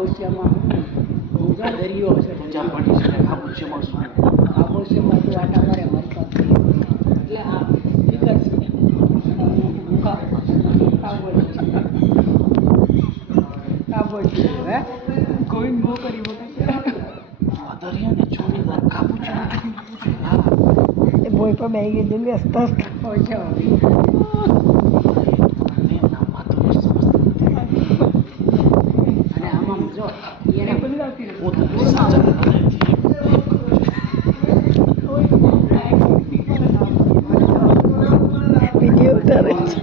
ખાબોચિયામાં ઊંઝા દરિયો છે. ઊંઝા પડી છે ખાબોચિયામાં શું? ખાબોચિયામાં તું આટા મારે મારી પાસે એટલે આ વિકટ છે ખાબોચિયું હે કોઈ નો કરી શકે દરિયાને છોડી દે ખાબોચિયું હા એ બોય પર બે ગઈ દિલ્હી હસતા હોય છે અને આમાં જો એને વિડીયો ઉતારે છે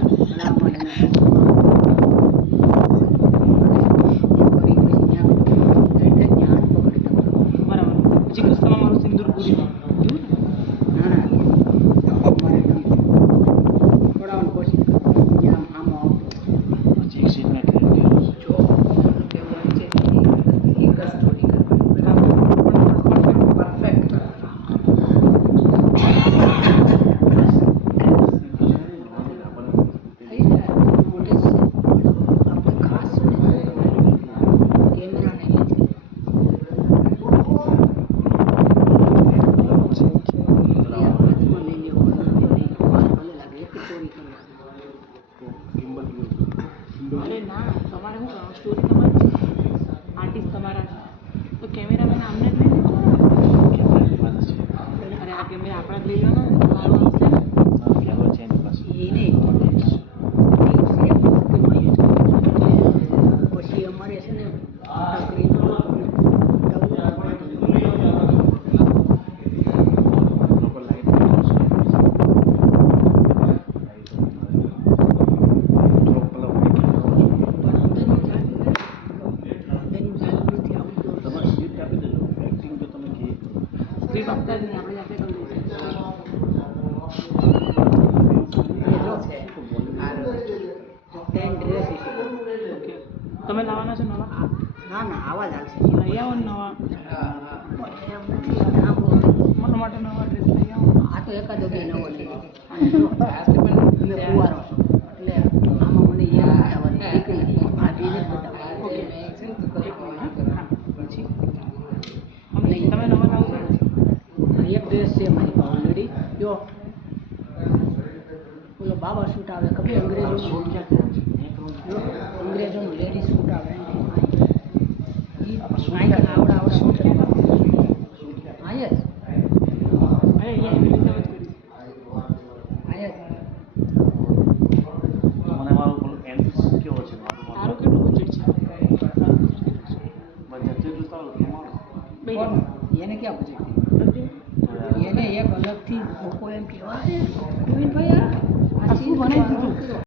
અરે ના તમારે શું કરવાનું સ્ટોરી તમારી આર્ટિસ્ટ તમારા તો કેમેરામેન આમને જ લઈ અરે આ કેમેરા આપણા જ લઈ લેવાનો મારો આવશે પછી અમારે છે ને સ્ક્રીપ આપતા જ નહીં આપણે જાતે કરી દઈશું તમે લાવવાના છો નવા ના ના આવા જ આવશે લઈ આવો ને નવા મારા માટે નવા ડ્રેસ લઈ આવો આ તો એકાદો બે નવો લઈ મેં કુવારો એટલે આમાં મને યાદ આવવાની દીકરી ભાભીને બતાવવા ઓકે પછી તમે નવા લાવો એક ડ્રેસ છે મારી પાસે ઓલરેડી જો બોલો બાબા શૂટ આવે ખબર અંગ્રેજો શૂટ ક્યાં અંગ્રેજોનું લેડીઝ શૂટ આવે શૂટ આવડા આવડા શૂટ હા યસ અરે અહીંયા એવી રીતે જ કરી હા યસ મને મારો એન્ટ્રી કેવો છે તારું કેટલું બજેટ છે બજેટ જેટલું તારું તમારું એને ક્યાં બજેટ એને એક અલગથી લોકો એમ કહેવા ગોવિંદભાઈ આ શું બનાવી દીધું